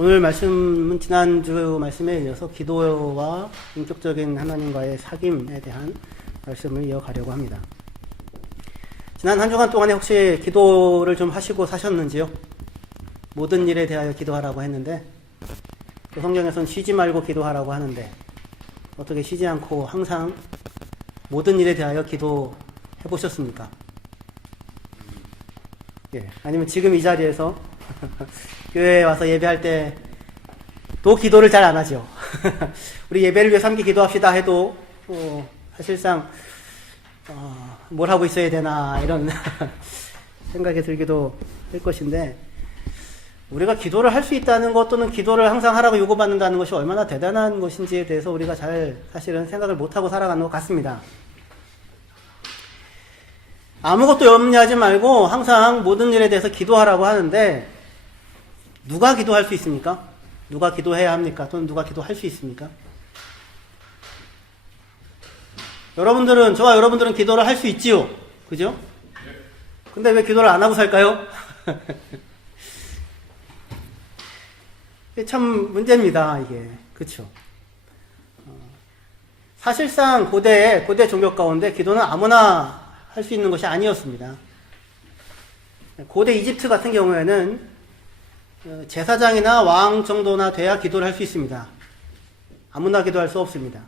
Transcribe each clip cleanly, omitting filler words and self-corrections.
오늘 말씀은 지난주 말씀에 이어서 기도와 인격적인 하나님과의 사귐에 대한 말씀을 이어가려고 합니다. 지난 한 주간 동안에 혹시 기도를 좀 하시고 사셨는지요? 모든 일에 대하여 기도하라고 했는데 또 성경에서는 쉬지 말고 기도하라고 하는데 어떻게 쉬지 않고 항상 모든 일에 대하여 기도해 보셨습니까? 예, 아니면 지금 이 자리에서 교회에 와서 예배할 때 또 기도를 잘 안 하죠. 우리 예배를 위해 함께 기도합시다 해도 사실상 뭘 하고 있어야 되나 이런 생각이 들기도 할 것인데, 우리가 기도를 할 수 있다는 것 또는 기도를 항상 하라고 요구받는다는 것이 얼마나 대단한 것인지에 대해서 우리가 잘 사실은 생각을 못하고 살아가는 것 같습니다. 아무것도 염려하지 말고 항상 모든 일에 대해서 기도하라고 하는데, 누가 기도할 수 있습니까? 누가 기도해야 합니까? 또는 누가 기도할 수 있습니까? 저와 여러분들은 기도를 할 수 있지요. 그죠? 근데 왜 기도를 안 하고 살까요? 이게 참 문제입니다, 이게. 그쵸? 사실상 고대 종교 가운데 기도는 아무나 할 수 있는 것이 아니었습니다. 고대 이집트 같은 경우에는 제사장이나 왕 정도나 돼야 기도를 할 수 있습니다. 아무나 기도할 수 없습니다.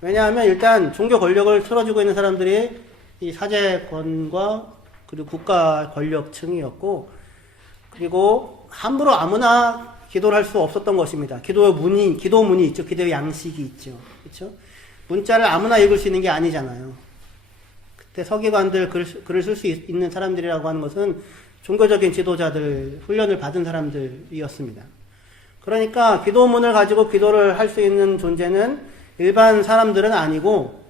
왜냐하면 일단 종교 권력을 틀어주고 있는 사람들이 이 사제권과 그리고 국가 권력층이었고, 그리고 함부로 아무나 기도를 할 수 없었던 것입니다. 기도문이 있죠. 기도의 양식이 있죠. 그렇죠? 문자를 아무나 읽을 수 있는 게 아니잖아요. 그때 서기관들 글을 쓸 수 있는 사람들이라고 하는 것은 종교적인 지도자들, 훈련을 받은 사람들이었습니다. 그러니까 기도문을 가지고 기도를 할 수 있는 존재는 일반 사람들은 아니고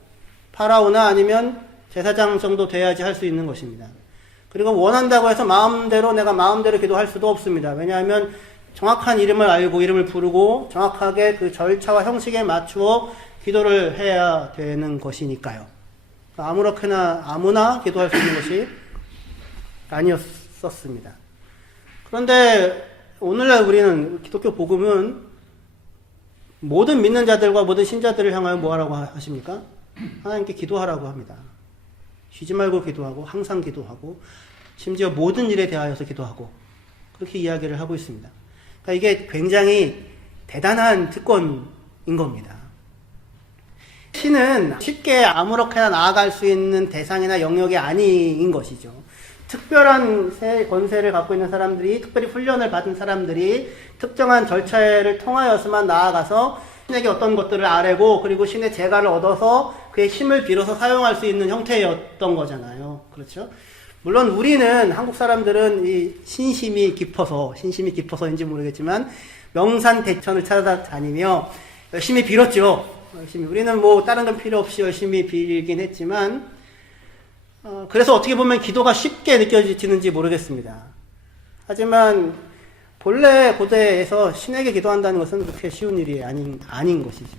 파라오나 아니면 제사장 정도 돼야지 할 수 있는 것입니다. 그리고 원한다고 해서 내가 마음대로 기도할 수도 없습니다. 왜냐하면 정확한 이름을 알고 이름을 부르고 정확하게 그 절차와 형식에 맞추어 기도를 해야 되는 것이니까요. 아무나 기도할 수 있는 것이 아니었습니다. 그런데 오늘날 우리는 기독교 복음은 모든 믿는 자들과 모든 신자들을 향하여 뭐하라고 하십니까? 하나님께 기도하라고 합니다. 쉬지 말고 기도하고 항상 기도하고 심지어 모든 일에 대하여서 기도하고 그렇게 이야기를 하고 있습니다. 그러니까 이게 굉장히 대단한 특권인 겁니다. 신은 쉽게 아무렇게나 나아갈 수 있는 대상이나 영역이 아닌 것이죠. 특별한 권세를 갖고 있는 사람들이, 특별히 훈련을 받은 사람들이 특정한 절차를 통하여서만 나아가서 신에게 어떤 것들을 아뢰고 그리고 신의 재가를 얻어서 그의 힘을 빌어서 사용할 수 있는 형태였던 거잖아요. 그렇죠? 물론 우리는, 한국 사람들은 이 신심이 깊어서인지 모르겠지만 명산대천을 찾아다니며 열심히 빌었죠. 우리는 뭐 다른 건 필요 없이 열심히 빌긴 했지만 그래서 어떻게 보면 기도가 쉽게 느껴지는지 모르겠습니다. 하지만 본래 고대에서 신에게 기도한다는 것은 그렇게 쉬운 일이 아닌 것이죠.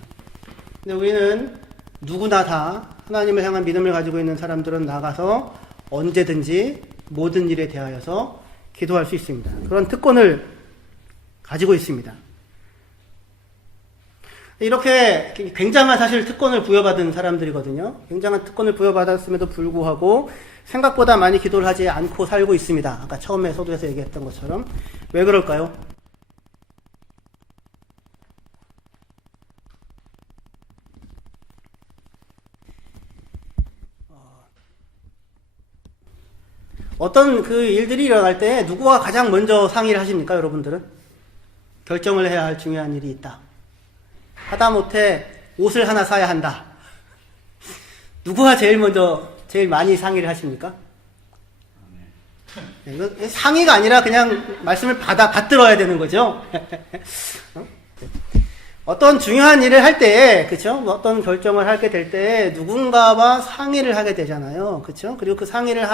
근데 우리는 누구나 다 하나님을 향한 믿음을 가지고 있는 사람들은 나가서 언제든지 모든 일에 대하여서 기도할 수 있습니다. 그런 특권을 가지고 있습니다. 이렇게 굉장한 사실 특권을 부여받은 사람들이거든요. 굉장한 특권을 부여받았음에도 불구하고 생각보다 많이 기도를 하지 않고 살고 있습니다. 아까 처음에 서두에서 얘기했던 것처럼. 왜 그럴까요? 어떤 그 일들이 일어날 때 누구가 가장 먼저 상의를 하십니까, 여러분들은? 결정을 해야 할 중요한 일이 있다. 하다못해 옷을 하나 사야 한다. 누구가 제일 많이 상의를 하십니까? 네, 상의가 아니라 그냥 말씀을 받들어야 되는 거죠. 어떤 중요한 일을 할 때, 그쵸? 어떤 결정을 하게 될 때 누군가와 상의를 하게 되잖아요. 그쵸? 그리고 그 상의를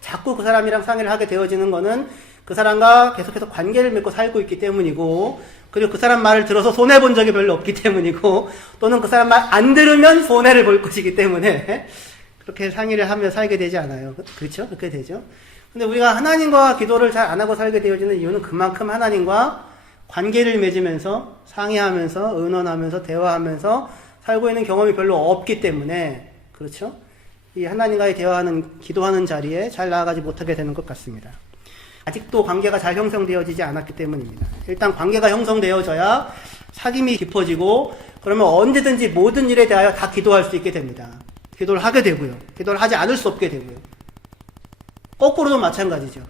자꾸 그 사람이랑 상의를 하게 되어지는 거는 그 사람과 계속해서 관계를 맺고 살고 있기 때문이고, 그리고 그 사람 말을 들어서 손해본 적이 별로 없기 때문이고, 또는 그 사람 말 안 들으면 손해를 볼 것이기 때문에 그렇게 상의를 하며 살게 되지 않아요. 그렇죠? 그렇게 되죠. 근데 우리가 하나님과 기도를 잘 안 하고 살게 되어지는 이유는 그만큼 하나님과 관계를 맺으면서 상의하면서 의논하면서 대화하면서 살고 있는 경험이 별로 없기 때문에 그렇죠? 이 하나님과의 대화하는 기도하는 자리에 잘 나아가지 못하게 되는 것 같습니다. 아직도 관계가 잘 형성되어지지 않았기 때문입니다. 일단 관계가 형성되어져야 사귐이 깊어지고 그러면 언제든지 모든 일에 대하여 다 기도할 수 있게 됩니다. 기도를 하게 되고요. 기도를 하지 않을 수 없게 되고요. 거꾸로도 마찬가지죠.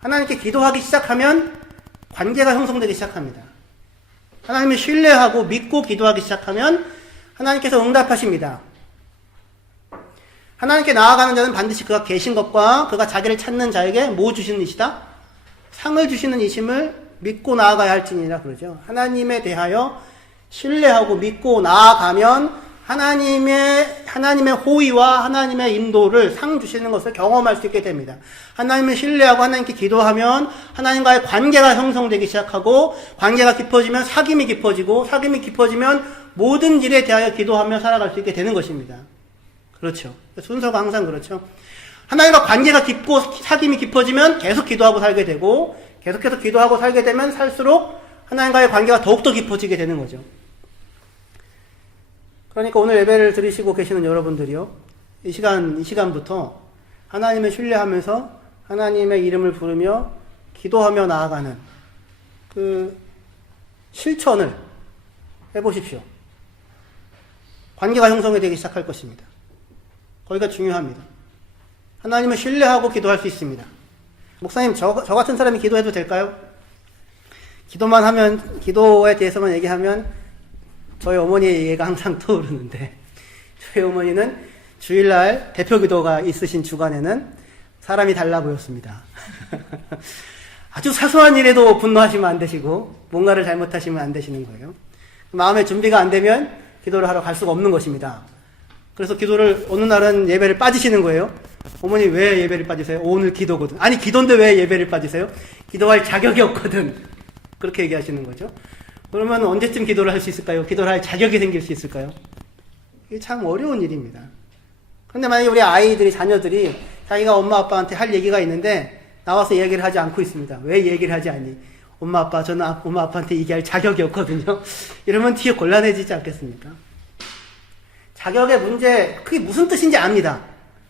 하나님께 기도하기 시작하면 관계가 형성되기 시작합니다. 하나님을 신뢰하고 믿고 기도하기 시작하면 하나님께서 응답하십니다. 하나님께 나아가는 자는 반드시 그가 계신 것과 그가 자기를 찾는 자에게 뭐 주시는 이시다? 상을 주시는 이심을 믿고 나아가야 할지니라 그러죠. 하나님에 대하여 신뢰하고 믿고 나아가면 하나님의 호의와 하나님의 인도를 상 주시는 것을 경험할 수 있게 됩니다. 하나님을 신뢰하고 하나님께 기도하면 하나님과의 관계가 형성되기 시작하고 관계가 깊어지면 사귐이 깊어지고 사귐이 깊어지면 모든 일에 대하여 기도하며 살아갈 수 있게 되는 것입니다. 그렇죠. 순서가 항상 그렇죠. 하나님과 관계가 깊고 사귐이 깊어지면 계속 기도하고 살게 되고 계속해서 기도하고 살게 되면 살수록 하나님과의 관계가 더욱더 깊어지게 되는 거죠. 그러니까 오늘 예배를 드리시고 계시는 여러분들이요. 이 시간부터 하나님을 신뢰하면서 하나님의 이름을 부르며 기도하며 나아가는 그 실천을 해보십시오. 관계가 형성이 되기 시작할 것입니다. 거기가 중요합니다. 하나님을 신뢰하고 기도할 수 있습니다. 목사님, 저 같은 사람이 기도해도 될까요? 기도만 하면, 기도에 대해서만 얘기하면 저희 어머니의 예가 항상 떠오르는데, 저희 어머니는 주일날 대표 기도가 있으신 주간에는 사람이 달라 보였습니다. 아주 사소한 일에도 분노하시면 안 되시고, 뭔가를 잘못하시면 안 되시는 거예요. 마음의 준비가 안 되면 기도를 하러 갈 수가 없는 것입니다. 그래서 기도를, 어느 날은 예배를 빠지시는 거예요. 어머니 왜 예배를 빠지세요? 오늘 기도거든. 아니 기도인데 왜 예배를 빠지세요? 기도할 자격이 없거든. 그렇게 얘기하시는 거죠. 그러면 언제쯤 기도를 할 수 있을까요? 기도를 할 자격이 생길 수 있을까요? 이게 참 어려운 일입니다. 그런데 만약에 우리 아이들이, 자녀들이 자기가 엄마 아빠한테 할 얘기가 있는데 나와서 얘기를 하지 않고 있습니다. 왜 얘기를 하지 않니? 엄마 아빠, 저는 엄마 아빠한테 얘기할 자격이 없거든요. 이러면 뒤에 곤란해지지 않겠습니까? 자격의 문제, 그게 무슨 뜻인지 압니다.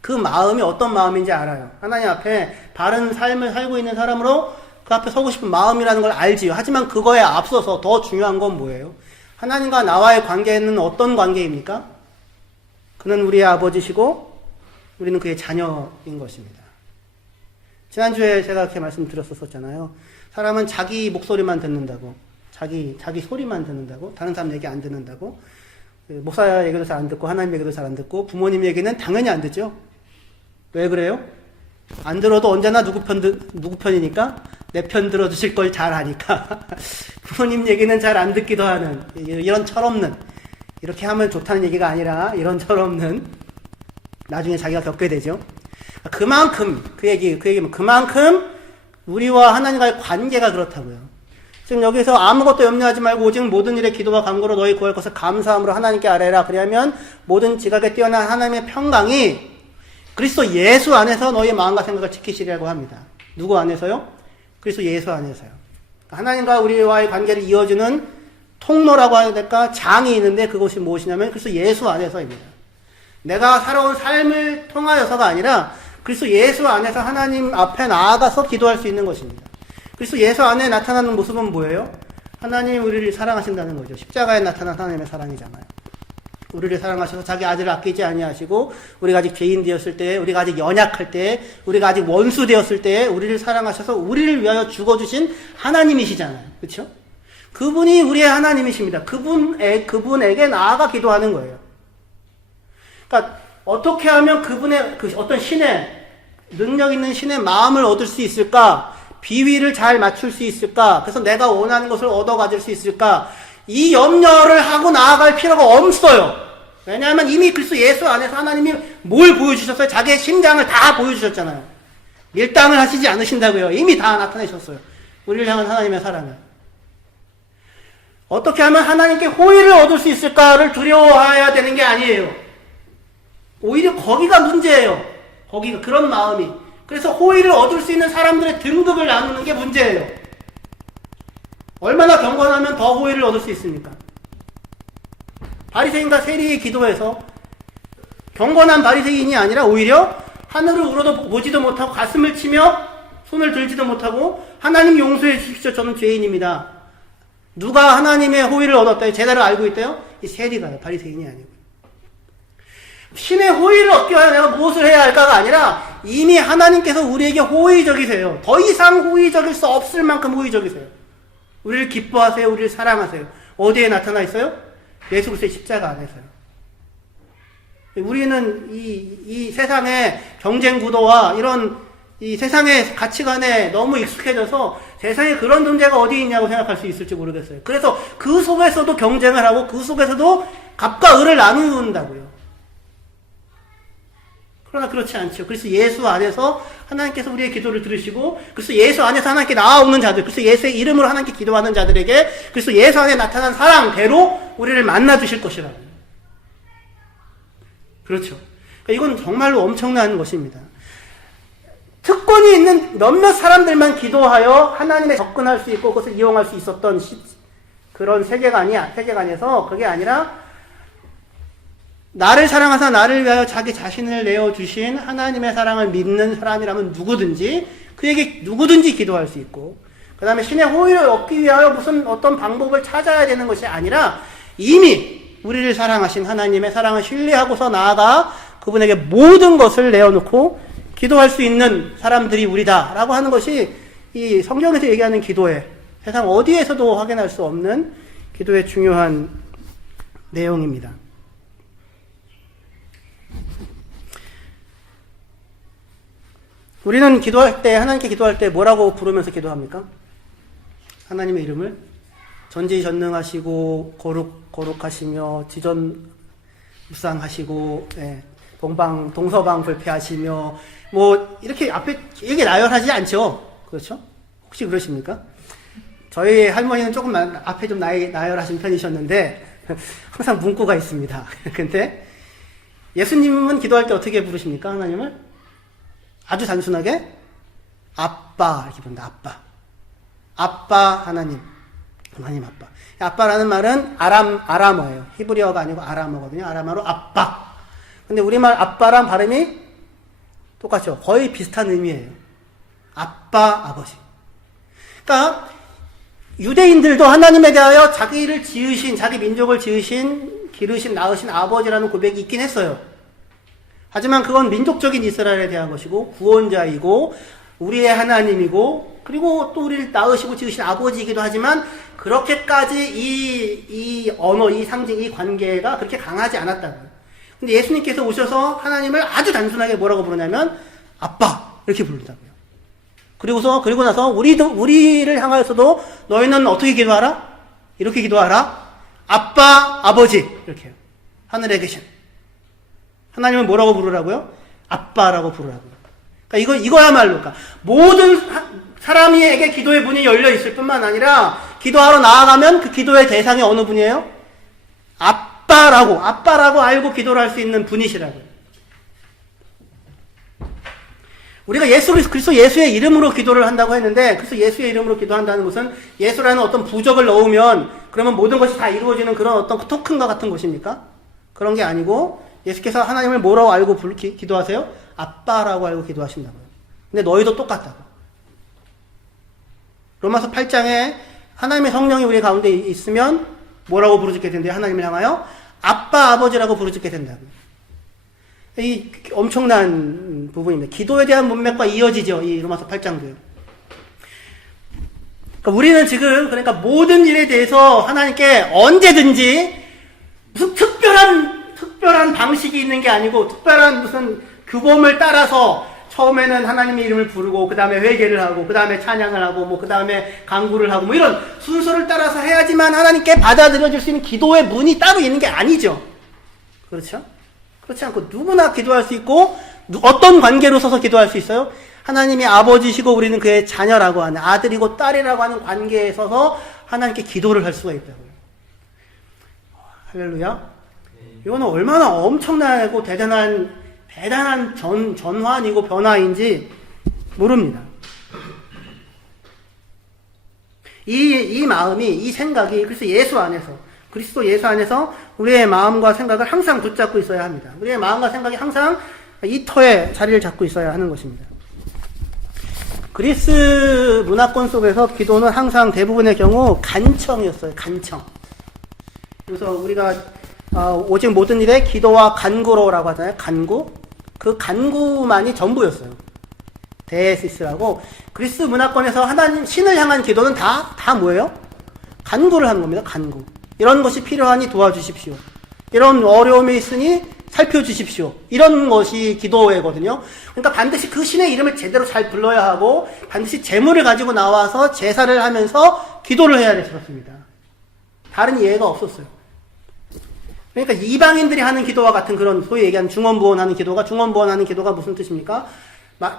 그 마음이 어떤 마음인지 알아요. 하나님 앞에 바른 삶을 살고 있는 사람으로 그 앞에 서고 싶은 마음이라는 걸 알지요. 하지만 그거에 앞서서 더 중요한 건 뭐예요? 하나님과 나와의 관계는 어떤 관계입니까? 그는 우리의 아버지시고 우리는 그의 자녀인 것입니다. 지난주에 제가 그렇게 말씀드렸었잖아요. 사람은 자기 목소리만 듣는다고, 자기 소리만 듣는다고, 다른 사람 얘기 안 듣는다고, 목사 얘기도 잘 안 듣고 하나님 얘기도 잘 안 듣고 부모님 얘기는 당연히 안 듣죠. 왜 그래요? 안 들어도 언제나 누구 편이니까 내 편 들어주실 걸 잘 아니까 부모님 얘기는 잘 안 듣기도 하는 이런 철없는, 이렇게 하면 좋다는 얘기가 아니라 이런 철없는, 나중에 자기가 겪게 되죠. 그만큼 그 얘기는 그만큼 우리와 하나님과의 관계가 그렇다고요. 지금 여기서 아무것도 염려하지 말고 오직 모든 일에 기도와 간구로 너희 구할 것을 감사함으로 하나님께 아뢰라. 그리하면 모든 지각에 뛰어난 하나님의 평강이 그리스도 예수 안에서 너희의 마음과 생각을 지키시리라고 합니다. 누구 안에서요? 그리스도 예수 안에서요. 하나님과 우리와의 관계를 이어주는 통로라고 해야 될까? 장이 있는데 그것이 무엇이냐면 그리스도 예수 안에서입니다. 내가 살아온 삶을 통하여서가 아니라 그리스도 예수 안에서 하나님 앞에 나아가서 기도할 수 있는 것입니다. 그리스도 예수 안에 나타나는 모습은 뭐예요? 하나님 우리를 사랑하신다는 거죠. 십자가에 나타난 하나님의 사랑이잖아요. 우리를 사랑하셔서 자기 아들을 아끼지 아니하시고 우리가 아직 죄인 되었을 때, 우리가 아직 연약할 때, 우리가 아직 원수 되었을 때 우리를 사랑하셔서 우리를 위하여 죽어주신 하나님이시잖아요. 그렇죠? 그분이 우리의 하나님이십니다. 그분에게 나아가 기도하는 거예요. 그러니까 어떻게 하면 그분의 어떤 신의, 능력 있는 신의 마음을 얻을 수 있을까? 비위를 잘 맞출 수 있을까? 그래서 내가 원하는 것을 얻어 가질 수 있을까? 이 염려를 하고 나아갈 필요가 없어요. 왜냐하면 이미 그리스도 예수 안에서 하나님이 뭘 보여주셨어요? 자기의 심장을 다 보여주셨잖아요. 밀당을 하시지 않으신다고요. 이미 다 나타내셨어요. 우리를 향한 하나님의 사랑을. 어떻게 하면 하나님께 호의를 얻을 수 있을까를 두려워해야 되는 게 아니에요. 오히려 거기가 문제예요. 거기가 그런 마음이. 그래서 호의를 얻을 수 있는 사람들의 등급을 나누는 게 문제예요. 얼마나 경건하면 더 호의를 얻을 수 있습니까? 바리새인과 세리의 기도에서 경건한 바리새인이 아니라 오히려 하늘을 우러도 보지도 못하고 가슴을 치며 손을 들지도 못하고 하나님 용서해 주십시오. 저는 죄인입니다. 누가 하나님의 호의를 얻었다요? 제대로 알고 있대요? 이 세리가요. 바리새인이 아니고. 신의 호의를 얻기 위해 내가 무엇을 해야 할까가 아니라 이미 하나님께서 우리에게 호의적이세요. 더 이상 호의적일 수 없을 만큼 호의적이세요. 우리를 기뻐하세요. 우리를 사랑하세요. 어디에 나타나 있어요? 예수 그리스도의 십자가 안에서요. 우리는 이 세상의 경쟁 구도와 이런 이 세상의 가치관에 너무 익숙해져서 세상에 그런 존재가 어디 있냐고 생각할 수 있을지 모르겠어요. 그래서 그 속에서도 경쟁을 하고 그 속에서도 갑과 을을 나눈다고요. 그러나 그렇지 않죠. 그래서 예수 안에서 하나님께서 우리의 기도를 들으시고, 그래서 예수 안에서 하나님께 나아오는 자들, 그래서 예수의 이름으로 하나님께 기도하는 자들에게, 그래서 예수 안에 나타난 사랑대로 우리를 만나 주실 것이라고. 그렇죠. 이건 정말로 엄청난 것입니다. 특권이 있는 몇몇 사람들만 기도하여 하나님에 접근할 수 있고 그것을 이용할 수 있었던 그런 세계관에서 그게 아니라 나를 사랑하사 나를 위하여 자기 자신을 내어주신 하나님의 사랑을 믿는 사람이라면 누구든지 그에게 누구든지 기도할 수 있고, 그 다음에 신의 호의를 얻기 위하여 무슨 어떤 방법을 찾아야 되는 것이 아니라 이미 우리를 사랑하신 하나님의 사랑을 신뢰하고서 나아가 그분에게 모든 것을 내어놓고 기도할 수 있는 사람들이 우리다라고 하는 것이 이 성경에서 얘기하는 기도의 세상 어디에서도 확인할 수 없는 기도의 중요한 내용입니다. 우리는 기도할 때, 하나님께 기도할 때 뭐라고 부르면서 기도합니까? 하나님의 이름을 전지전능하시고 거룩하시며 지존무상하시고 동서방 불패하시며 뭐 이렇게 앞에 이게 나열하지 않죠? 그렇죠? 혹시 그러십니까? 저희 할머니는 조금 앞에 좀 나열하신 편이셨는데 항상 문구가 있습니다. 근데 예수님은 기도할 때 어떻게 부르십니까? 하나님을? 아주 단순하게 아빠 이렇게 부른다. 아빠 하나님 아빠. 아빠라는 말은 아람어예요. 히브리어가 아니고 아람어거든요. 아람어로 아빠. 근데 우리말 아빠란 발음이 똑같죠. 거의 비슷한 의미예요. 아빠, 아버지. 그러니까 유대인들도 하나님에 대하여 자기를 지으신, 자기 민족을 지으신, 기르신, 낳으신 아버지라는 고백이 있긴 했어요. 하지만 그건 민족적인 이스라엘에 대한 것이고 구원자이고 우리의 하나님이고 그리고 또 우리를 낳으시고 지으신 아버지이기도 하지만 그렇게까지 이 언어, 이 상징, 이 관계가 그렇게 강하지 않았다고요. 근데 예수님께서 오셔서 하나님을 아주 단순하게 뭐라고 부르냐면 아빠 이렇게 부른다고요. 그리고 나서 우리를 향하여서도 너희는 어떻게 기도하라? 이렇게 기도하라. 아빠, 아버지 이렇게요. 하늘에 계신 하나님은 뭐라고 부르라고요? 아빠라고 부르라고요. 그러니까 이거야말로, 그러니까 모든 사람에게 기도의 문이 열려 있을 뿐만 아니라 기도하러 나아가면 그 기도의 대상이 어느 분이에요? 아빠라고 알고 기도를 할 수 있는 분이시라고요. 우리가 예수 그리스도 예수의 이름으로 기도를 한다고 했는데, 그래서 예수의 이름으로 기도한다는 것은 예수라는 어떤 부적을 넣으면 그러면 모든 것이 다 이루어지는 그런 어떤 토큰과 같은 것입니까? 그런 게 아니고 예수께서 하나님을 뭐라고 알고 기도하세요? 아빠라고 알고 기도하신다고요. 근데 너희도 똑같다고. 로마서 8장에 하나님의 성령이 우리 가운데 있으면 뭐라고 부르짖게 된대요? 하나님을 향하여 아빠, 아버지라고 부르짖게 된다고요. 이 엄청난 부분입니다. 기도에 대한 문맥과 이어지죠. 이 로마서 8장도요. 그러니까 우리는 지금 그러니까 모든 일에 대해서 하나님께 언제든지 무슨 특별한 방식이 있는 게 아니고 특별한 무슨 규범을 따라서 처음에는 하나님의 이름을 부르고 그 다음에 회개를 하고 그 다음에 찬양을 하고 뭐 그 다음에 간구를 하고 뭐 이런 순서를 따라서 해야지만 하나님께 받아들여질 수 있는 기도의 문이 따로 있는 게 아니죠. 그렇죠? 그렇지 않고 누구나 기도할 수 있고 어떤 관계로 서서 기도할 수 있어요? 하나님이 아버지시고 우리는 그의 자녀라고 하는 아들이고 딸이라고 하는 관계에 서서 하나님께 기도를 할 수가 있다고요. 할렐루야. 이거는 얼마나 엄청나고 대단한 전환이고 변화인지 모릅니다. 이 마음이, 이 생각이 그리스도 예수 안에서 우리의 마음과 생각을 항상 붙잡고 있어야 합니다. 우리의 마음과 생각이 항상 이 터에 자리를 잡고 있어야 하는 것입니다. 그리스 문화권 속에서 기도는 항상 대부분의 경우 간청이었어요. 간청. 그래서 우리가 오직 모든 일에 기도와 간구로라고 하잖아요. 간구. 그 간구만이 전부였어요. 데에시스라고. 그리스 문화권에서 하나님, 신을 향한 기도는 다 뭐예요? 간구를 하는 겁니다. 간구. 이런 것이 필요하니 도와주십시오. 이런 어려움이 있으니 살펴주십시오. 이런 것이 기도회거든요. 그러니까 반드시 그 신의 이름을 제대로 잘 불러야 하고 반드시 제물을 가지고 나와서 제사를 하면서 기도를 해야 되었습니다. 다른 예가 없었어요. 그러니까 이방인들이 하는 기도와 같은 그런 소위 얘기하는 중언부언하는 기도가 무슨 뜻입니까?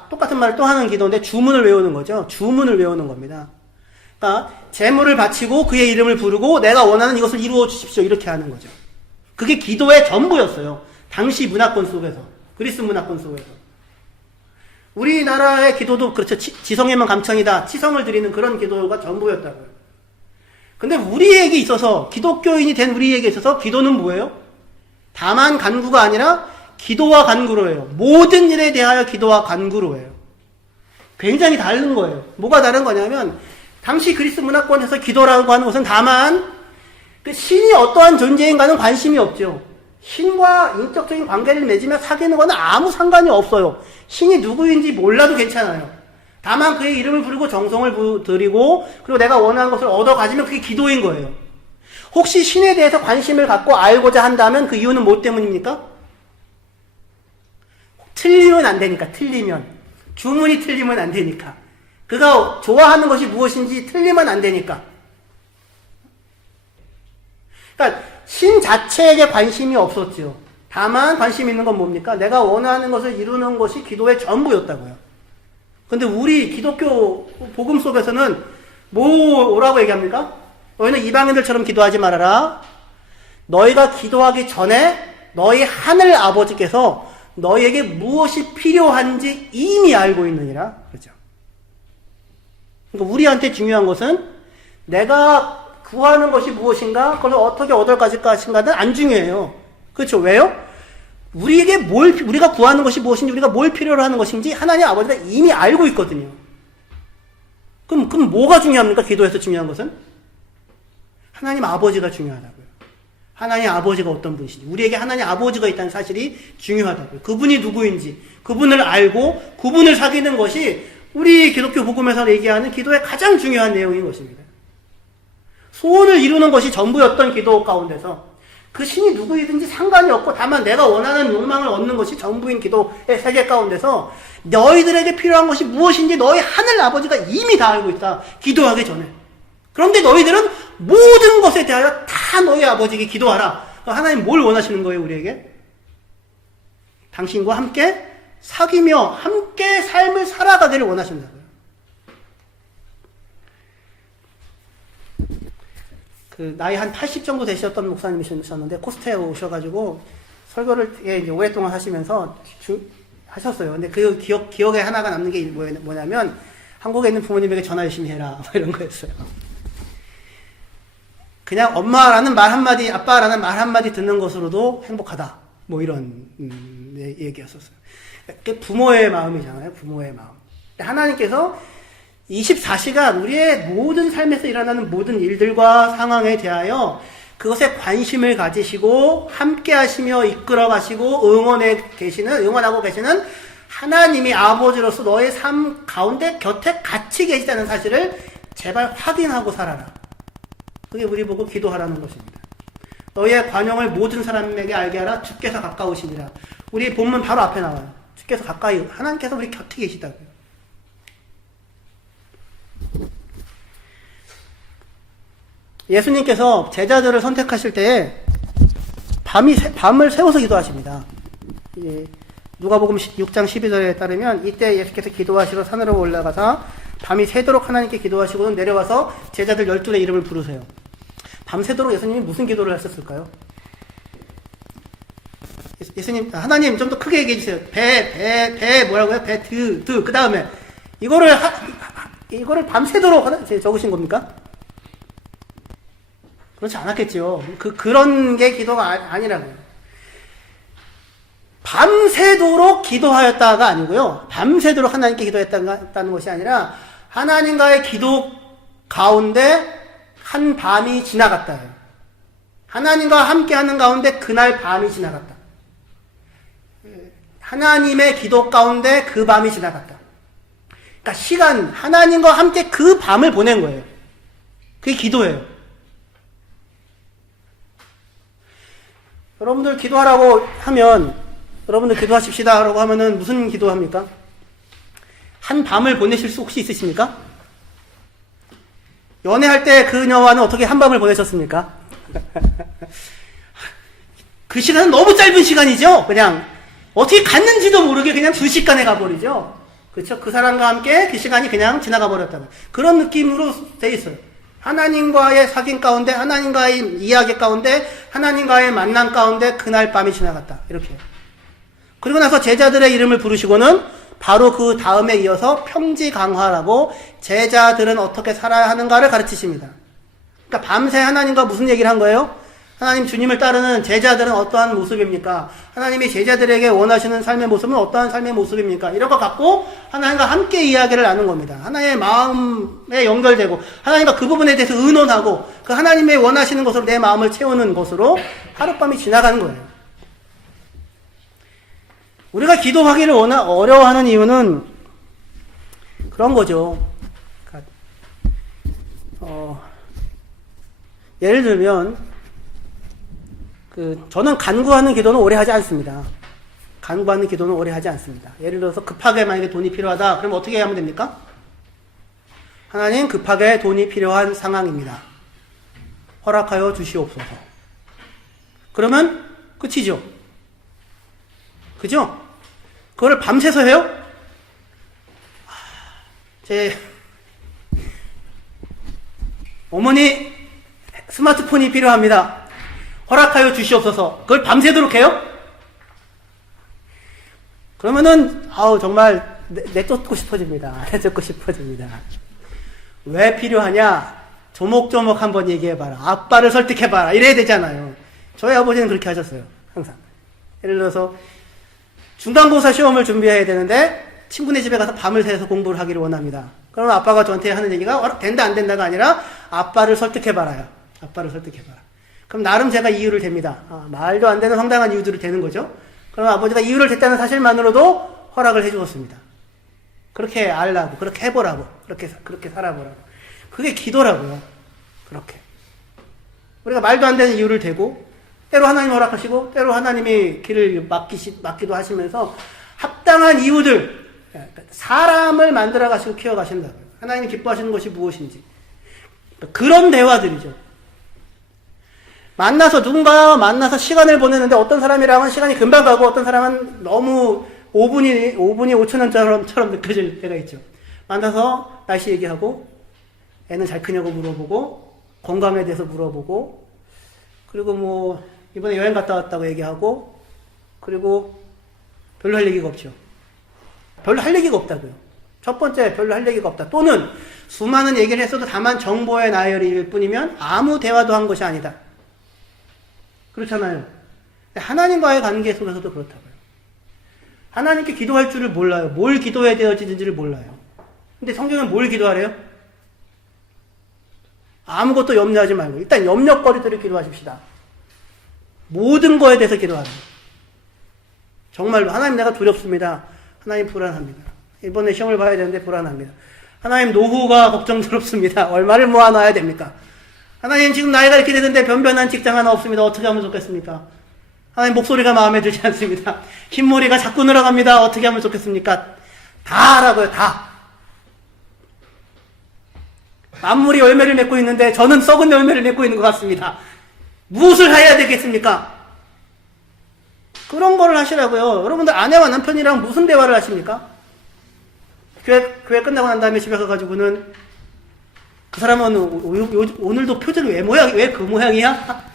똑같은 말을 또 하는 기도인데 주문을 외우는 거죠. 주문을 외우는 겁니다. 그러니까 제물을 바치고 그의 이름을 부르고 내가 원하는 이것을 이루어 주십시오. 이렇게 하는 거죠. 그게 기도의 전부였어요. 당시 문화권 속에서. 그리스 문화권 속에서. 우리나라의 기도도 그렇죠. 지성에만 감천이다. 치성을 드리는 그런 기도가 전부였다고요. 근데 우리에게 있어서, 기독교인이 된 우리에게 있어서 기도는 뭐예요? 다만 간구가 아니라 기도와 간구로 해요. 모든 일에 대하여 기도와 간구로 해요. 굉장히 다른 거예요. 뭐가 다른 거냐면 당시 그리스 문화권에서 기도라고 하는 것은 다만 그 신이 어떠한 존재인가는 관심이 없죠. 신과 인격적인 관계를 맺으며 사귀는 건 아무 상관이 없어요. 신이 누구인지 몰라도 괜찮아요. 다만 그의 이름을 부르고 정성을 드리고 그리고 내가 원하는 것을 얻어 가지면 그게 기도인 거예요. 혹시 신에 대해서 관심을 갖고 알고자 한다면 그 이유는 뭐 때문입니까? 틀리면 안 되니까. 주문이 틀리면 안 되니까. 그가 좋아하는 것이 무엇인지 틀리면 안 되니까. 그러니까 신 자체에게 관심이 없었죠. 다만 관심 있는 건 뭡니까? 내가 원하는 것을 이루는 것이 기도의 전부였다고요. 근데 우리 기독교 복음 속에서는 뭐라고 얘기합니까? 너희는 이방인들처럼 기도하지 말아라. 너희가 기도하기 전에 너희 하늘 아버지께서 너희에게 무엇이 필요한지 이미 알고 있느니라. 그렇죠. 그러니까 우리한테 중요한 것은 내가 구하는 것이 무엇인가, 그걸 어떻게 얻을 것인가는 안 중요해요. 그렇죠. 왜요? 우리가 구하는 것이 무엇인지, 우리가 뭘 필요로 하는 것인지 하나님 아버지가 이미 알고 있거든요. 그럼 뭐가 중요합니까? 기도에서 중요한 것은? 하나님 아버지가 중요하다고요. 하나님 아버지가 어떤 분이신지, 우리에게 하나님 아버지가 있다는 사실이 중요하다고요. 그분이 누구인지, 그분을 알고 그분을 사귀는 것이 우리 기독교 복음에서 얘기하는 기도의 가장 중요한 내용인 것입니다. 소원을 이루는 것이 전부였던 기도 가운데서 그 신이 누구이든지 상관이 없고 다만 내가 원하는 욕망을 얻는 것이 전부인 기도의 세계 가운데서 너희들에게 필요한 것이 무엇인지 너희 하늘 아버지가 이미 다 알고 있다. 기도하기 전에. 그런데 너희들은 모든 것에 대하여 다 너희 아버지에게 기도하라. 하나님 뭘 원하시는 거예요, 우리에게? 당신과 함께 사귀며 함께 삶을 살아가기를 원하신다고요. 나이 한 80 정도 되셨던 목사님이셨는데 코스트에 오셔가지고 설교를 이제 오랫동안 하시면서 하셨어요. 근데 그 기억에 하나가 남는 게 뭐냐면 한국에 있는 부모님에게 전화 열심히 해라. 뭐 이런 거였어요. 그냥 엄마라는 말 한마디, 아빠라는 말 한마디 듣는 것으로도 행복하다. 뭐 이런 얘기였었어요. 부모의 마음이잖아요. 부모의 마음. 하나님께서 24시간 우리의 모든 삶에서 일어나는 모든 일들과 상황에 대하여 그것에 관심을 가지시고 함께 하시며 이끌어 가시고 응원하고 계시는 하나님이 아버지로서 너의 삶 가운데 곁에 같이 계시다는 사실을 제발 확인하고 살아라. 그게 우리 보고 기도하라는 것입니다. 너희의 관용을 모든 사람에게 알게 하라. 주께서 가까우시니라. 우리 본문 바로 앞에 나와요. 주께서 가까이, 하나님께서 우리 곁에 계시다고요. 예수님께서 제자들을 선택하실 때에 밤을 새워서 기도하십니다. 누가복음 6장 12절에 따르면 이때 예수께서 기도하시러 산으로 올라가서 밤이 새도록 하나님께 기도하시고는 내려와서 제자들 12의 이름을 부르세요. 밤새도록 예수님이 무슨 기도를 하셨을까요? 예수님, 하나님 좀 더 크게 얘기해 주세요. 뭐라고요? 그 다음에 이거를 밤새도록 적으신 겁니까? 그렇지 않았겠죠. 그런 게 기도가 아니라고요. 밤새도록 기도하였다가 아니고요. 밤새도록 하나님께 기도했다는 것이 아니라 하나님과의 기도 가운데 한 밤이 지나갔다요. 하나님과 함께하는 가운데 그날 밤이 지나갔다. 하나님의 기도 가운데 그 밤이 지나갔다. 그러니까 시간, 하나님과 함께 그 밤을 보낸 거예요. 그게 기도예요. 여러분들 기도하라고 하면, 여러분들 기도하십시다 라고 하면은 무슨 기도합니까? 한 밤을 보내실 수 혹시 있으십니까? 연애할 때 그녀와는 어떻게 한 밤을 보내셨습니까? 그 시간은 너무 짧은 시간이죠? 그냥 어떻게 갔는지도 모르게 그냥 순식간에 가버리죠? 그렇죠? 그 사람과 함께 그 시간이 그냥 지나가 버렸다는 그런 느낌으로 돼 있어요. 하나님과의 사귐 가운데, 하나님과의 이야기 가운데, 하나님과의 만남 가운데 그날 밤이 지나갔다. 이렇게. 그리고 나서 제자들의 이름을 부르시고는 바로 그 다음에 이어서 평지강화라고 제자들은 어떻게 살아야 하는가를 가르치십니다. 그러니까 밤새 하나님과 무슨 얘기를 한 거예요? 하나님 주님을 따르는 제자들은 어떠한 모습입니까? 하나님이 제자들에게 원하시는 삶의 모습은 어떠한 삶의 모습입니까? 이런 거 갖고 하나님과 함께 이야기를 나눈 겁니다. 하나님의 마음에 연결되고 하나님과 그 부분에 대해서 의논하고 그 하나님의 원하시는 것으로 내 마음을 채우는 것으로 하룻밤이 지나가는 거예요. 우리가 기도하기를 어려워하는 이유는 그런 거죠. 그러니까 예를 들면 저는 간구하는 기도는 오래 하지 않습니다. 간구하는 기도는 오래 하지 않습니다. 예를 들어서 급하게 만약에 돈이 필요하다. 그럼 어떻게 하면 됩니까? 하나님 급하게 돈이 필요한 상황입니다. 허락하여 주시옵소서. 그러면 끝이죠. 그죠? 그걸 밤새서 해요? 제 어머니 스마트폰이 필요합니다. 허락하여 주시옵소서. 그걸 밤새도록 해요? 그러면은 정말 내쫓고 싶어집니다. 내쫓고 싶어집니다. 왜 필요하냐? 조목조목 한번 얘기해봐라. 아빠를 설득해봐라. 이래야 되잖아요. 저희 아버지는 그렇게 하셨어요. 항상. 예를 들어서 중간고사 시험을 준비해야 되는데 친구네 집에 가서 밤을 새서 공부를 하기를 원합니다. 그러면 아빠가 저한테 하는 얘기가 된다 안 된다가 아니라 아빠를 설득해봐라요. 아빠를 설득해봐라. 그럼 나름 제가 이유를 댑니다. 말도 안 되는 황당한 이유들을 대는 거죠. 그럼 아버지가 이유를 댔다는 사실만으로도 허락을 해주었습니다. 그렇게 알라고, 그렇게 해보라고, 그렇게 살아보라고. 그게 기도라고요. 그렇게. 우리가 말도 안 되는 이유를 대고, 때로 하나님 허락하시고, 때로 하나님이 길을 막기도 하시면서, 합당한 이유들, 사람을 만들어 가시고 키워 가신다고요. 하나님이 기뻐하시는 것이 무엇인지. 그런 대화들이죠. 누군가 만나서 시간을 보내는데 어떤 사람이랑은 시간이 금방 가고 어떤 사람은 너무 5분이 5,000원처럼 느껴질 때가 있죠. 만나서 날씨 얘기하고, 애는 잘 크냐고 물어보고, 건강에 대해서 물어보고, 그리고 이번에 여행 갔다 왔다고 얘기하고, 그리고 별로 할 얘기가 없죠. 별로 할 얘기가 없다고요. 첫 번째, 별로 할 얘기가 없다. 또는 수많은 얘기를 했어도 다만 정보의 나열일 뿐이면 아무 대화도 한 것이 아니다. 그렇잖아요. 하나님과의 관계 속에서도 그렇다고요. 하나님께 기도할 줄을 몰라요. 뭘 기도해야 되어지는지를 몰라요. 근데 성경은 뭘 기도하래요? 아무것도 염려하지 말고 일단 염려거리들을 기도하십시다. 모든 거에 대해서 기도하래요. 정말로 하나님 내가 두렵습니다. 하나님 불안합니다. 이번에 시험을 봐야 되는데 불안합니다. 하나님 노후가 걱정스럽습니다. 얼마를 모아놔야 됩니까? 하나님 지금 나이가 이렇게 되는데 변변한 직장 하나 없습니다. 어떻게 하면 좋겠습니까? 하나님 목소리가 마음에 들지 않습니다. 흰머리가 자꾸 늘어갑니다. 어떻게 하면 좋겠습니까? 다 하라고요. 다. 만물이 열매를 맺고 있는데 저는 썩은 열매를 맺고 있는 것 같습니다. 무엇을 해야 되겠습니까? 그런 거를 하시라고요. 여러분들 아내와 남편이랑 무슨 대화를 하십니까? 교회 끝나고 난 다음에 집에 가가지고는 그 사람은 오늘도 표정이 왜 그 모양이야?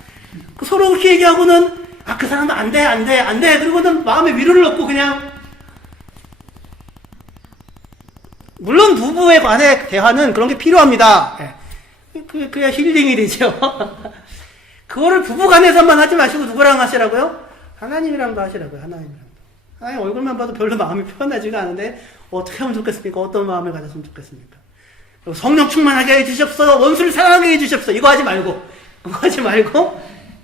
서로 그렇게 얘기하고는 그 사람은 안 돼. 그리고는 마음에 위로를 얻고 그냥 물론 부부의 간의 대화는 그런 게 필요합니다. 그래야 힐링이 되죠. 그거를 부부간에서만 하지 마시고 누구랑 하시라고요? 하나님이랑도 하시라고요. 하나님이랑도. 하나님 얼굴만 봐도 별로 마음이 편하지가 않은데 어떻게 하면 좋겠습니까? 어떤 마음을 가졌으면 좋겠습니까? 성령 충만하게 해주시옵소서. 원수를 사랑하게 해주시옵소서. 이거 하지 말고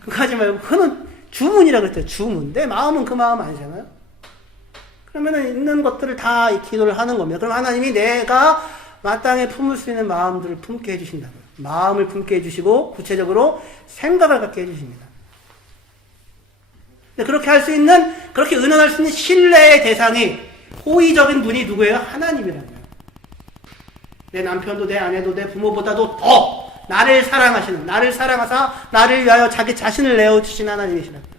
그거는 주문이라고 했죠. 주문. 내 마음은 그 마음 아니잖아요. 그러면은 있는 것들을 다 기도를 하는 겁니다. 그럼 하나님이 내가 마땅히 품을 수 있는 마음들을 품게 해주신다고요. 마음을 품게 해주시고 구체적으로 생각을 갖게 해주십니다. 그렇게 할 수 있는, 그렇게 의논할 수 있는 신뢰의 대상이 호의적인 분이 누구예요? 하나님이라는 거예요. 내 남편도 내 아내도 내 부모보다도 더 나를 사랑하시는, 나를 사랑하사 나를 위하여 자기 자신을 내어주신 하나님이시라는 거예요.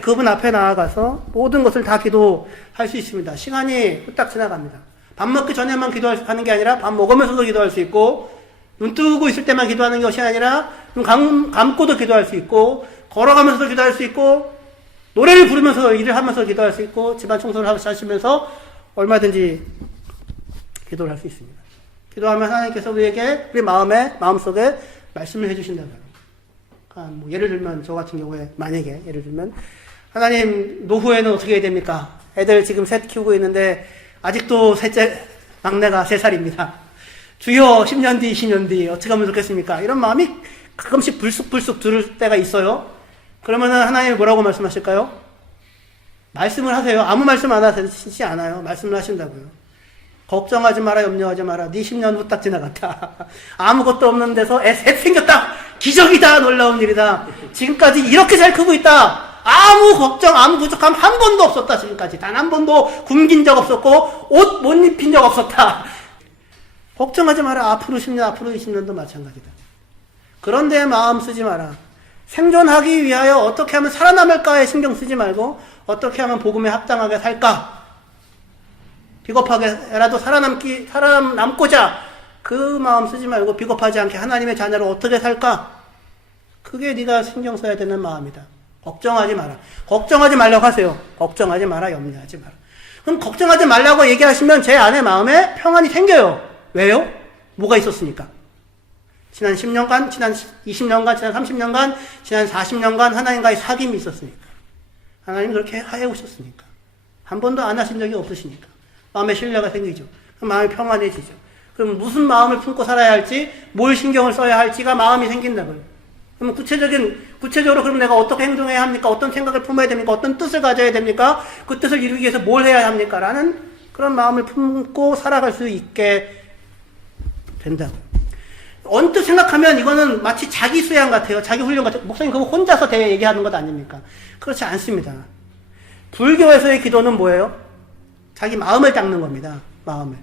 그분 앞에 나아가서 모든 것을 다 기도할 수 있습니다. 시간이 후딱 지나갑니다. 밥 먹기 전에만 기도하는 게 아니라 밥 먹으면서도 기도할 수 있고, 눈 뜨고 있을 때만 기도하는 것이 아니라 눈 감고도 기도할 수 있고, 걸어가면서도 기도할 수 있고, 노래를 부르면서 일을 하면서 기도할 수 있고, 집안 청소를 하시면서 얼마든지 기도를 할 수 있습니다. 기도하면 하나님께서 우리에게 우리 마음속에 말씀을 해주신다고요. 뭐 예를 들면 저 같은 경우에 만약에 예를 들면 하나님 노후에는 어떻게 해야 됩니까? 애들 지금 셋 키우고 있는데 아직도 셋째 막내가 3살입니다. 주여 10년 뒤 20년 뒤 어떻게 하면 좋겠습니까? 이런 마음이 가끔씩 불쑥불쑥 들을 때가 있어요. 그러면은 하나님이 뭐라고 말씀하실까요? 말씀을 하세요. 아무 말씀 안 하시지 않아요. 말씀을 하신다고요. 걱정하지 마라, 염려하지 마라. 네 10년 후딱 지나갔다. 아무것도 없는 데서 애 셋 생겼다. 기적이다. 놀라운 일이다. 지금까지 이렇게 잘 크고 있다. 아무 걱정, 아무 부족함 한 번도 없었다. 지금까지 단 한 번도 굶긴 적 없었고 옷 못 입힌 적 없었다. 걱정하지 마라. 앞으로 10년, 앞으로 20년도 마찬가지다. 그런데 마음 쓰지 마라. 생존하기 위하여 어떻게 하면 살아남을까에 신경 쓰지 말고 어떻게 하면 복음에 합당하게 살까? 비겁하게라도 살아남고자 그 마음 쓰지 말고 비겁하지 않게 하나님의 자녀로 어떻게 살까? 그게 네가 신경 써야 되는 마음이다. 걱정하지 마라. 걱정하지 말라고 하세요. 걱정하지 마라, 염려하지 마라. 그럼 걱정하지 말라고 얘기하시면 제 안에 마음에 평안이 생겨요. 왜요? 뭐가 있었으니까. 지난 10년간, 지난 20년간, 지난 30년간, 지난 40년간 하나님과의 사귐이 있었으니까. 하나님 그렇게 해오셨으니까. 한 번도 안 하신 적이 없으시니까. 마음에 신뢰가 생기죠. 그럼 마음이 평안해지죠. 그럼 무슨 마음을 품고 살아야 할지, 뭘 신경을 써야 할지가 마음이 생긴다고요. 그럼 구체적으로 그럼 내가 어떻게 행동해야 합니까? 어떤 생각을 품어야 됩니까? 어떤 뜻을 가져야 됩니까? 그 뜻을 이루기 위해서 뭘 해야 합니까? 라는 그런 마음을 품고 살아갈 수 있게 된다고요. 언뜻 생각하면 이거는 마치 자기 수양 같아요. 자기 훈련 같아요. 목사님 그거 혼자서 얘기하는 것 아닙니까? 그렇지 않습니다. 불교에서의 기도는 뭐예요? 자기 마음을 닦는 겁니다. 마음을.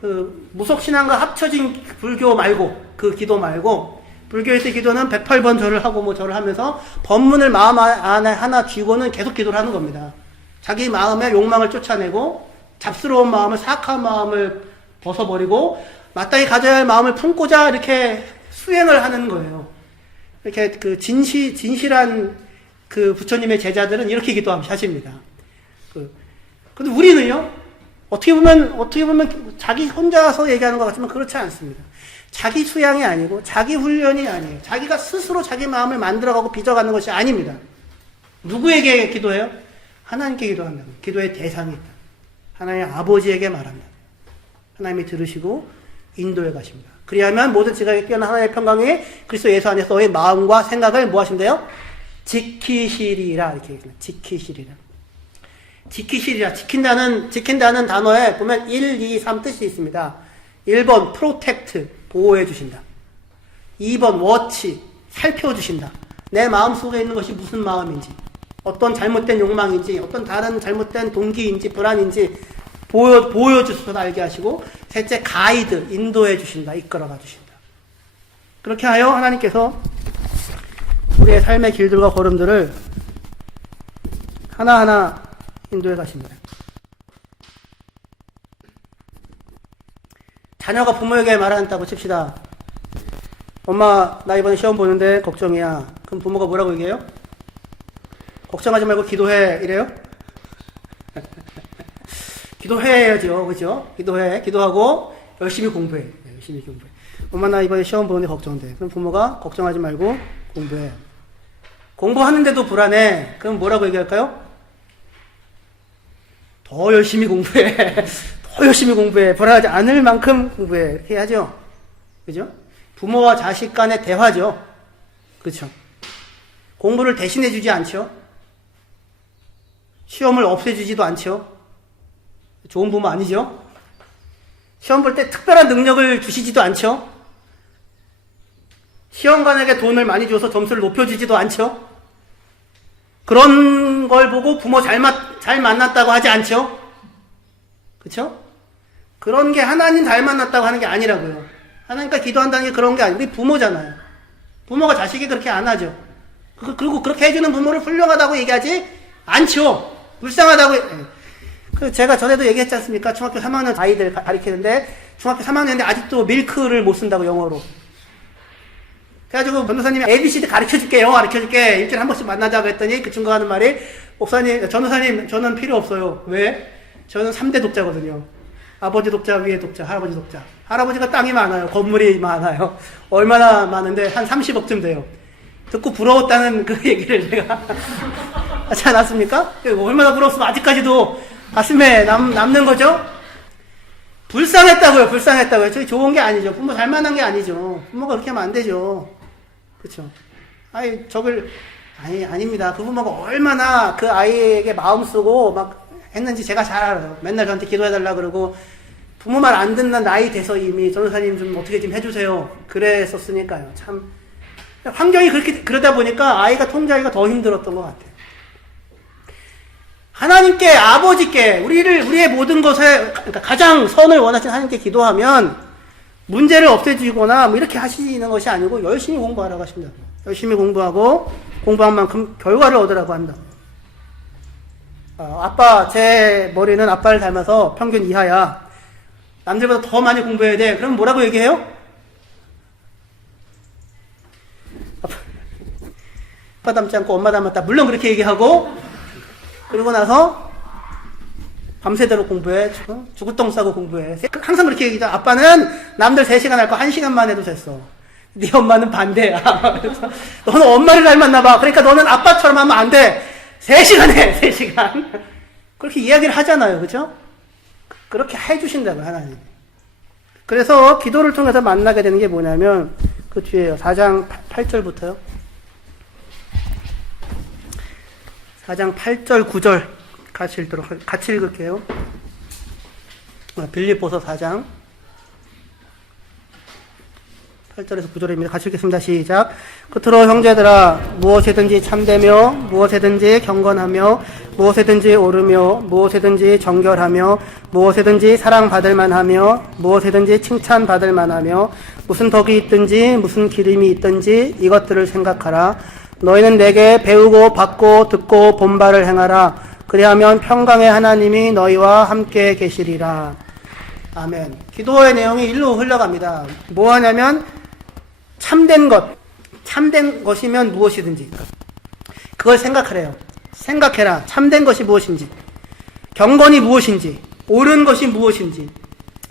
그 무속신앙과 합쳐진 불교 말고, 그 기도 말고, 불교에서의 기도는 108번 절을 하고 뭐 절을 하면서 법문을 마음 안에 하나 쥐고는 계속 기도를 하는 겁니다. 자기 마음의 욕망을 쫓아내고, 잡스러운 마음을, 사악한 마음을 벗어버리고, 마땅히 가져야 할 마음을 품고자 이렇게 수행을 하는 거예요. 이렇게 그 진실한 그 부처님의 제자들은 이렇게 기도하십니다. 근데 우리는요, 어떻게 보면 자기 혼자서 얘기하는 것 같지만 그렇지 않습니다. 자기 수양이 아니고, 자기 훈련이 아니에요. 자기가 스스로 자기 마음을 만들어가고 빚어가는 것이 아닙니다. 누구에게 기도해요? 하나님께 기도한다고. 기도의 대상이 있다. 하나님 아버지에게 말합니다. 하나님이 들으시고, 인도해 가십니다. 그리하면 모든 지각에 끼어난 하나님의 평강이 그리스도 예수 안에서 너의 마음과 생각을 뭐 하신대요? 지키시리라. 이렇게 얘기합니다. 지키시리라. 지키시리라. 지킨다는 단어에 보면 1, 2, 3 뜻이 있습니다. 1번, protect. 보호해 주신다. 2번, watch. 살펴주신다. 내 마음 속에 있는 것이 무슨 마음인지, 어떤 잘못된 욕망인지, 어떤 다른 잘못된 동기인지, 불안인지, 보여주셔서 알게 하시고, 셋째, 가이드, 인도해 주신다, 이끌어가 주신다. 그렇게 하여 하나님께서 우리의 삶의 길들과 걸음들을 하나하나 인도해 가십니다. 자녀가 부모에게 말한다고 칩시다. 엄마, 나 이번에 시험 보는데 걱정이야. 그럼 부모가 뭐라고 얘기해요? 걱정하지 말고 기도해, 이래요? 기도해야죠. 그죠? 기도해. 기도하고 열심히 공부해. 열심히 공부해. 엄마 나 이번에 시험 보는데 걱정돼. 그럼 부모가 걱정하지 말고 공부해. 공부하는데도 불안해. 그럼 뭐라고 얘기할까요? 더 열심히 공부해. 더 열심히 공부해. 불안하지 않을 만큼 공부해. 이렇게 하죠. 그죠? 부모와 자식 간의 대화죠. 그렇죠? 공부를 대신해 주지 않죠. 시험을 없애주지도 않죠. 좋은 부모 아니죠? 시험 볼 때 특별한 능력을 주시지도 않죠. 시험관에게 돈을 많이 줘서 점수를 높여주지도 않죠. 그런 걸 보고 부모 잘 만났다고 하지 않죠. 그쵸? 그런 게 하나님 잘 만났다고 하는 게 아니라고요. 하나님과 기도한다는 게 그런 게 아니고 우리 부모잖아요. 부모가 자식이 그렇게 안 하죠. 그리고 그렇게 해주는 부모를 훌륭하다고 얘기하지 않죠. 불쌍하다고. 제가 전에도 얘기했지 않습니까? 중학교 3학년 아이들 가르치는데 중학교 3학년인데 아직도 밀크를 못 쓴다고 영어로. 그래가지고 변호사님이 ABCD 가르쳐줄게, 영어 가르쳐줄게, 일주일에 한 번씩 만나자고 했더니 그 친구가 하는 말이 목사님, 전도사님 저는 필요 없어요. 왜? 저는 3대 독자거든요. 아버지 독자, 위에 독자, 할아버지 독자. 할아버지가 땅이 많아요. 건물이 많아요. 얼마나 많은데 한 30억쯤 돼요. 듣고 부러웠다는 그 얘기를 제가 하지 않았습니까? 얼마나 부러웠으면 아직까지도 가슴에 남는 거죠? 불쌍했다고요. 저게 좋은 게 아니죠. 부모 잘 만난 게 아니죠. 부모가 그렇게 하면 안 되죠. 그렇죠? 아닙니다. 그 부모가 얼마나 그 아이에게 마음 쓰고 막 했는지 제가 잘 알아요. 맨날 저한테 기도해달라 그러고 부모 말 안 듣는 나이 돼서 이미 전도사님 좀 어떻게 좀 해주세요. 그랬었으니까요. 참 환경이 그러다 보니까 아이가 통제하기가 더 힘들었던 것 같아요. 하나님께, 아버지께, 우리의 모든 것에, 그러니까 가장 선을 원하시는 하나님께 기도하면 문제를 없애주거나 뭐 이렇게 하시는 것이 아니고 열심히 공부하라고 하십니다. 열심히 공부하고 공부한 만큼 결과를 얻으라고 한다. 제 머리는 아빠를 닮아서 평균 이하야. 남들보다 더 많이 공부해야 돼. 그럼 뭐라고 얘기해요? 아빠 닮지 않고 엄마 닮았다. 물론 그렇게 얘기하고, 그러고 나서 밤새도록 공부해. 죽을 똥 싸고 공부해. 항상 그렇게 얘기하죠. 아빠는 남들 3시간 할 거 1시간만 해도 됐어. 네 엄마는 반대야. 그래서 너는 엄마를 닮았나 봐. 그러니까 너는 아빠처럼 하면 안 돼. 3시간 해. 3시간. 그렇게 이야기를 하잖아요. 그죠? 그렇게 해주신다고요. 하나님. 그래서 기도를 통해서 만나게 되는 게 뭐냐면 그 뒤에요. 4장 8절부터요. 4장 8절 9절 같이 읽을게요. 빌립보서 4장 8절에서 9절입니다. 같이 읽겠습니다. 시작. 끝으로 형제들아, 무엇이든지 참되며 무엇이든지 경건하며 무엇이든지 옳으며 무엇이든지 정결하며 무엇이든지 사랑받을 만하며 무엇이든지 칭찬받을 만하며 무슨 덕이 있든지 무슨 기림이 있든지 이것들을 생각하라. 너희는 내게 배우고 받고 듣고 본바를 행하라. 그리하면 평강의 하나님이 너희와 함께 계시리라. 아멘. 기도의 내용이 일로 흘러갑니다. 뭐 하냐면 참된 것이면 무엇이든지 그걸 생각하래요. 생각해라. 참된 것이 무엇인지, 경건이 무엇인지, 옳은 것이 무엇인지,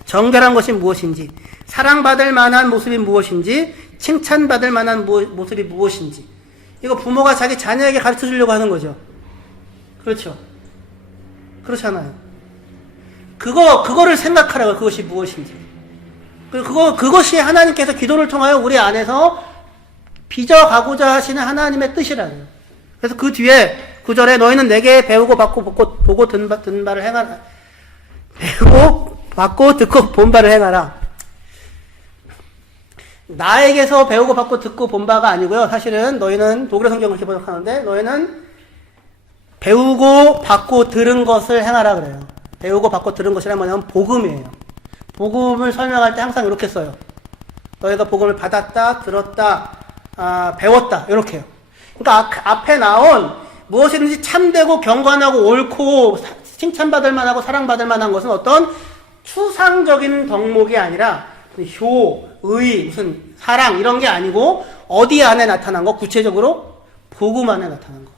정결한 것이 무엇인지, 사랑받을 만한 모습이 무엇인지, 칭찬받을 만한 모습이 무엇인지. 이거 부모가 자기 자녀에게 가르쳐 주려고 하는 거죠. 그렇죠? 그렇잖아요. 그거를 생각하라고. 그것이 무엇인지. 그것이 하나님께서 기도를 통하여 우리 안에서 빚어가고자 하시는 하나님의 뜻이라고요. 그래서 그 뒤에 9절에 너희는 내게 배우고 받고 보고 든 바를 행하라. 배우고 받고 듣고 본 바를 행하라. 나에게서 배우고 받고 듣고 본 바가 아니고요. 사실은 너희는 독일어 성경을 이렇게 번역하는데 너희는 배우고 받고 들은 것을 행하라 그래요. 배우고 받고 들은 것이란 뭐냐면 복음이에요. 복음을 설명할 때 항상 이렇게 써요. 너희가 복음을 받았다, 들었다, 배웠다 이렇게요. 그러니까 앞에 나온 무엇이든지 참되고 경건하고 옳고 칭찬받을 만하고 사랑받을 만한 것은 어떤 추상적인 덕목이 아니라 효, 의, 무슨 사랑 이런 게 아니고 어디 안에 나타난 거? 구체적으로 복음 안에 나타난 거.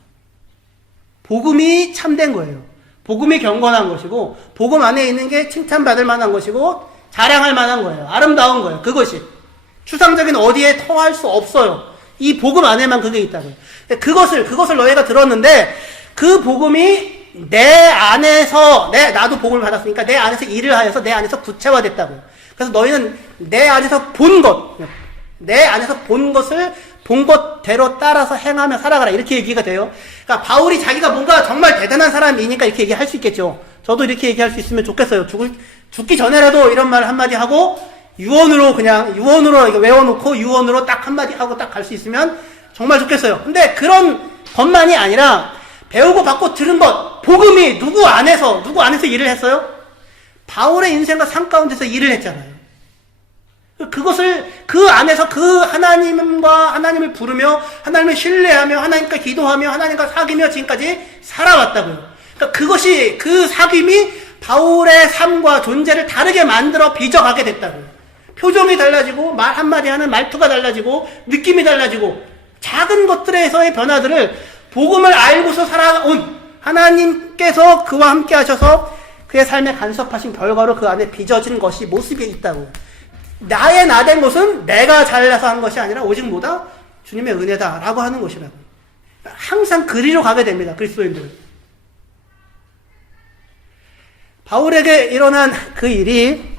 복음이 참된 거예요. 복음이 경건한 것이고 복음 안에 있는 게 칭찬받을 만한 것이고 자랑할 만한 거예요. 아름다운 거예요. 그것이. 추상적인 어디에 토할 수 없어요. 이 복음 안에만 그게 있다고요. 그것을 너희가 들었는데, 그 복음이 내 안에서, 나도 복음을 받았으니까 내 안에서 일을 하여서 내 안에서 구체화됐다고요. 그래서 너희는 내 안에서 본 것, 내 안에서 본 것을 본 것대로 따라서 행하며 살아가라. 이렇게 얘기가 돼요. 그러니까 바울이 자기가 뭔가 정말 대단한 사람이니까 이렇게 얘기할 수 있겠죠. 저도 이렇게 얘기할 수 있으면 좋겠어요. 죽기 전에라도 이런 말 한마디 하고, 유언으로 이거 외워놓고 유언으로 딱 한마디 하고 딱 갈 수 있으면 정말 좋겠어요. 근데 그런 것만이 아니라 배우고 받고 들은 것, 복음이 누구 안에서 일을 했어요? 바울의 인생과 삶 가운데서 일을 했잖아요. 그것을 그 안에서 그 하나님을 부르며 하나님을 신뢰하며 하나님과 기도하며 하나님과 사귀며 지금까지 살아왔다고요. 그러니까 그것이 그 사귐이 바울의 삶과 존재를 다르게 만들어 빚어가게 됐다고요. 표정이 달라지고 말 한마디 하는 말투가 달라지고 느낌이 달라지고 작은 것들에서의 변화들을 복음을 알고서 살아온 하나님께서 그와 함께 하셔서 그의 삶에 간섭하신 결과로 그 안에 빚어진 것이 모습이 있다고요. 나의 나된 것은 내가 잘나서 한 것이 아니라 오직 뭐다? 주님의 은혜다라고 하는 것이라고. 항상 그리로 가게 됩니다. 그리스도인들은. 바울에게 일어난 그 일이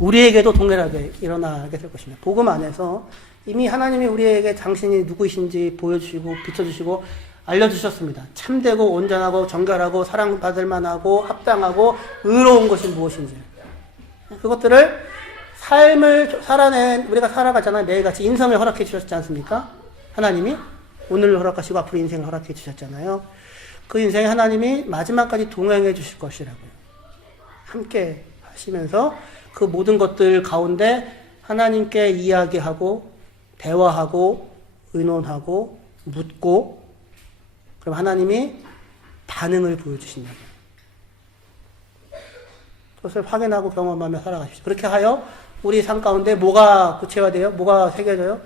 우리에게도 동일하게 일어나게 될 것입니다. 복음 안에서 이미 하나님이 우리에게 당신이 누구이신지 보여주시고 비춰주시고 알려주셨습니다. 참되고 온전하고 정결하고 사랑받을 만하고 합당하고 의로운 것이 무엇인지. 그것들을 삶을 우리가 살아가잖아요. 매일같이 인생을 허락해 주셨지 않습니까? 하나님이 오늘 허락하시고 앞으로 인생을 허락해 주셨잖아요. 그 인생에 하나님이 마지막까지 동행해 주실 것이라고요. 함께 하시면서 그 모든 것들 가운데 하나님께 이야기하고 대화하고 의논하고 묻고 그럼 하나님이 반응을 보여주신다고요. 그것을 확인하고 경험하며 살아가십시오. 그렇게 하여 우리 삶 가운데 뭐가 구체화돼요? 뭐가 새겨져요?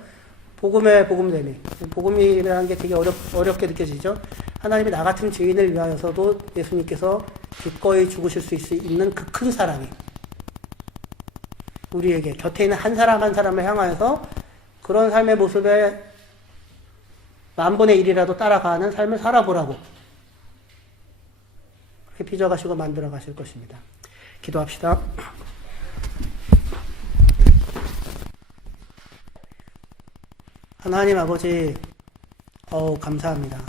복음의 복음됨이. 복음이라는 게 되게 어렵게 느껴지죠? 하나님이 나 같은 죄인을 위하여서도 예수님께서 기꺼이 죽으실 수 있는 그 큰 사랑이 우리에게 곁에 있는 한 사람 한 사람을 향하여서 그런 삶의 모습에 10,000분의 1이라도 따라가는 삶을 살아보라고 그렇게 빚어가시고 만들어 가실 것입니다. 기도합시다. 하나님 아버지, 감사합니다.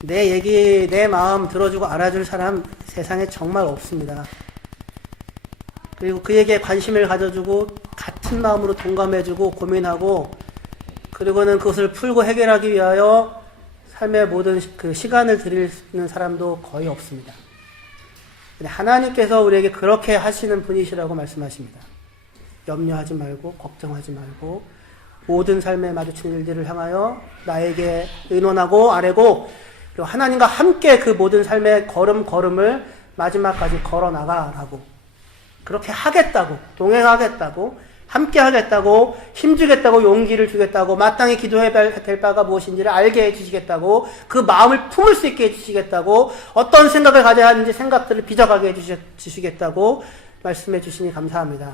내 얘기, 내 마음 들어주고 알아줄 사람 세상에 정말 없습니다. 그리고 그에게 관심을 가져주고 같은 마음으로 동감해주고 고민하고 그리고는 그것을 풀고 해결하기 위하여 삶의 모든 그 시간을 드리는 사람도 거의 없습니다. 근데 하나님께서 우리에게 그렇게 하시는 분이시라고 말씀하십니다. 염려하지 말고 걱정하지 말고 모든 삶에 마주치는 일들을 향하여 나에게 의논하고 아뢰고 그리고 하나님과 함께 그 모든 삶의 걸음걸음을 마지막까지 걸어나가라고 그렇게 하겠다고 동행하겠다고 함께 하겠다고 힘주겠다고 용기를 주겠다고 마땅히 기도해야 될 바가 무엇인지를 알게 해주시겠다고 그 마음을 품을 수 있게 해주시겠다고 어떤 생각을 가져야 하는지 생각들을 빚어가게 해주시겠다고 말씀해 주시니 감사합니다.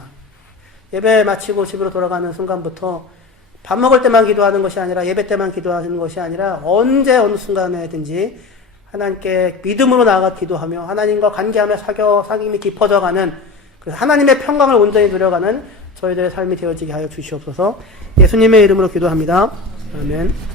예배 마치고 집으로 돌아가는 순간부터 밥 먹을 때만 기도하는 것이 아니라 예배 때만 기도하는 것이 아니라 언제 어느 순간에든지 하나님께 믿음으로 나아가 기도하며 하나님과 관계하며 사귐이 깊어져가는 그래서 하나님의 평강을 온전히 누려가는 저희들의 삶이 되어지게 하여 주시옵소서. 예수님의 이름으로 기도합니다. 아멘.